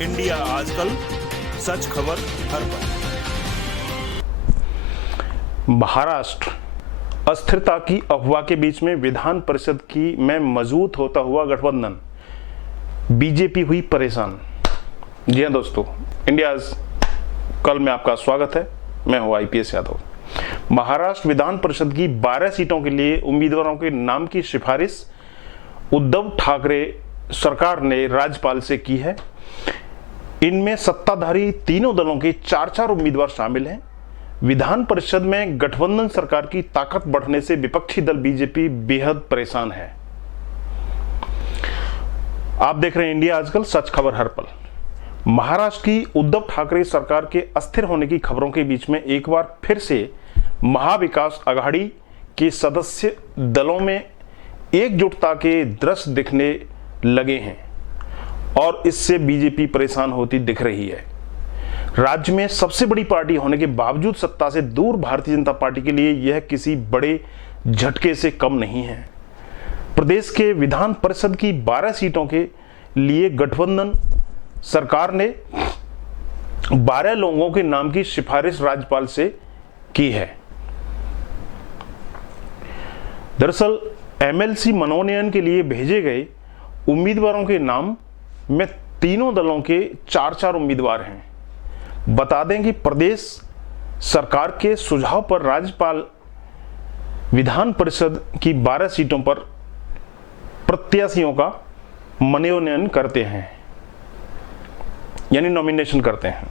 India आजकल, सच खबर हर पल। महाराष्ट्र अस्थिरता की अफवाह के बीच में विधान परिषद में मजबूत होता हुआ गठबंधन, बीजेपी हुई परेशान। जी हाँ दोस्तों, इंडिया कल में आपका स्वागत है। मैं हूं आईपीएस यादव। महाराष्ट्र विधान परिषद की 12 सीटों के लिए उम्मीदवारों के नाम की सिफारिश उद्धव ठाकरे सरकार ने राज्यपाल से की है। इनमें सत्ताधारी तीनों दलों के 4-4 उम्मीदवार शामिल हैं। विधान परिषद में गठबंधन सरकार की ताकत बढ़ने से विपक्षी दल बीजेपी बेहद परेशान है। आप देख रहे हैं इंडिया आजकल, सच खबर हर पल। महाराष्ट्र की उद्धव ठाकरे सरकार के अस्थिर होने की खबरों के बीच में एक बार फिर से महाविकास आघाड़ी के सदस्य दलों में एकजुटता के दृश्य दिखने लगे हैं और इससे बीजेपी परेशान होती दिख रही है। राज्य में सबसे बड़ी पार्टी होने के बावजूद सत्ता से दूर भारतीय जनता पार्टी के लिए यह किसी बड़े झटके से कम नहीं है। प्रदेश के विधान परिषद की 12 सीटों के लिए गठबंधन सरकार ने 12 लोगों के नाम की सिफारिश राज्यपाल से की है। दरअसल एमएलसी मनोनयन के लिए भेजे गए उम्मीदवारों के नाम में तीनों दलों के 4-4 उम्मीदवार हैं। बता दें कि प्रदेश सरकार के सुझाव पर राज्यपाल विधान परिषद की 12 सीटों पर प्रत्याशियों का मनोनयन करते हैं, यानी नॉमिनेशन करते हैं।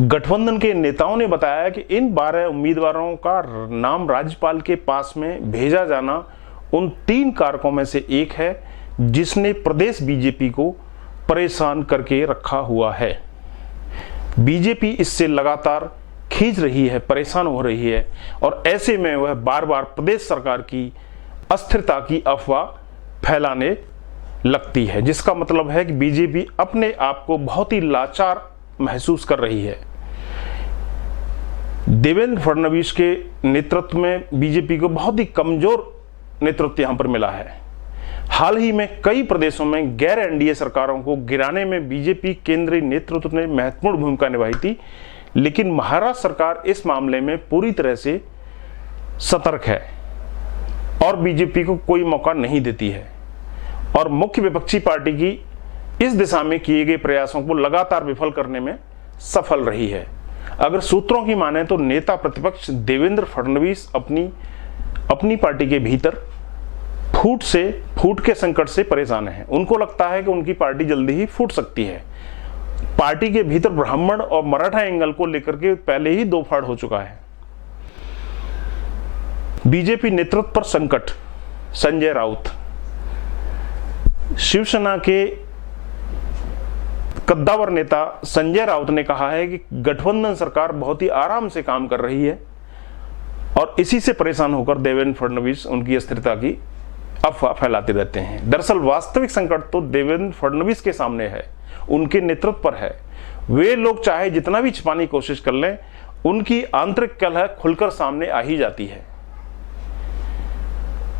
गठबंधन के नेताओं ने बताया कि इन 12 उम्मीदवारों का नाम राज्यपाल के पास में भेजा जाना उन 3 कारकों में से एक है जिसने प्रदेश बीजेपी को परेशान करके रखा हुआ है। बीजेपी इससे लगातार खींच रही है, परेशान हो रही है और ऐसे में वह बार बार प्रदेश सरकार की अस्थिरता की अफवाह फैलाने लगती है, जिसका मतलब है कि बीजेपी अपने आप को बहुत ही लाचार महसूस कर रही है। देवेंद्र फडणवीस के नेतृत्व में बीजेपी को बहुत ही कमजोर नेतृत्व यहां पर मिला है। हाल ही में कई प्रदेशों में गैर एनडीए सरकारों को गिराने में बीजेपी केंद्रीय नेतृत्व ने महत्वपूर्ण भूमिका निभाई थी, लेकिन महाराष्ट्र सरकार इस मामले में पूरी तरह से सतर्क है और बीजेपी को कोई मौका नहीं देती है और मुख्य विपक्षी पार्टी की इस दिशा में किए गए प्रयासों को लगातार विफल करने में सफल रही है। अगर सूत्रों की माने तो नेता प्रतिपक्ष देवेंद्र फडणवीस अपनी पार्टी के भीतर फूट के संकट से परेशान हैं। उनको लगता है कि उनकी पार्टी जल्दी ही फूट सकती है। पार्टी के भीतर ब्राह्मण और मराठा एंगल को लेकर के पहले ही 2 फाड़ हो चुका है। बीजेपी नेतृत्व पर संकट। संजय राउत, शिवसेना के कद्दावर नेता संजय राउत ने कहा है कि गठबंधन सरकार बहुत ही आराम से काम कर रही है और इसी से परेशान होकर देवेंद्र फडणवीस उनकी अस्थिरता की अफवाह फैलाते रहते हैं। दरअसल वास्तविक संकट तो देवेंद्र फडणवीस के सामने है, उनके नेतृत्व पर है। वे लोग चाहे जितना भी छिपाने की कोशिश कर लें, उनकी आंतरिक कलह खुलकर सामने आ ही जाती है।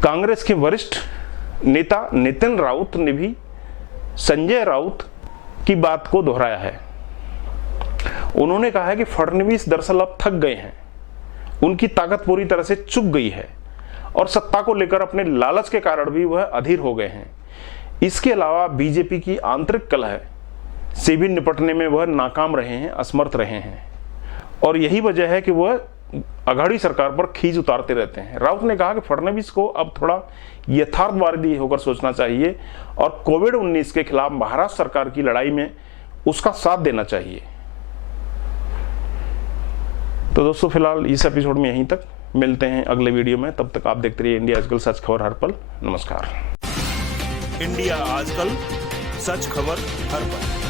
कांग्रेस के वरिष्ठ नेता नितिन राउत ने भी संजय राउत की बात को दोहराया है। उन्होंने कहा है कि फडणवीस दरअसल अब थक गए हैं, उनकी ताकत पूरी तरह से चुक गई है और सत्ता को लेकर अपने लालच के कारण भी वह अधीर हो गए हैं। इसके अलावा बीजेपी की आंतरिक कलह से भी निपटने में वह नाकाम रहे हैं, असमर्थ रहे हैं और यही वजह है कि वह आघाड़ी सरकार पर खींच उतारते रहते हैं। राउत ने कहा कि फडणवीस को अब थोड़ा यथार्थवादी होकर सोचना चाहिए और कोविड-19 के खिलाफ महाराष्ट्र सरकार की लड़ाई में उसका साथ देना चाहिए। तो दोस्तों, फिलहाल इस एपिसोड में यहीं तक। मिलते हैं अगले वीडियो में, तब तक आप देखते रहिए इंडिया आजकल, सच खबर हर पल। नमस्कार। इंडिया आजकल, सच खबर हर पल।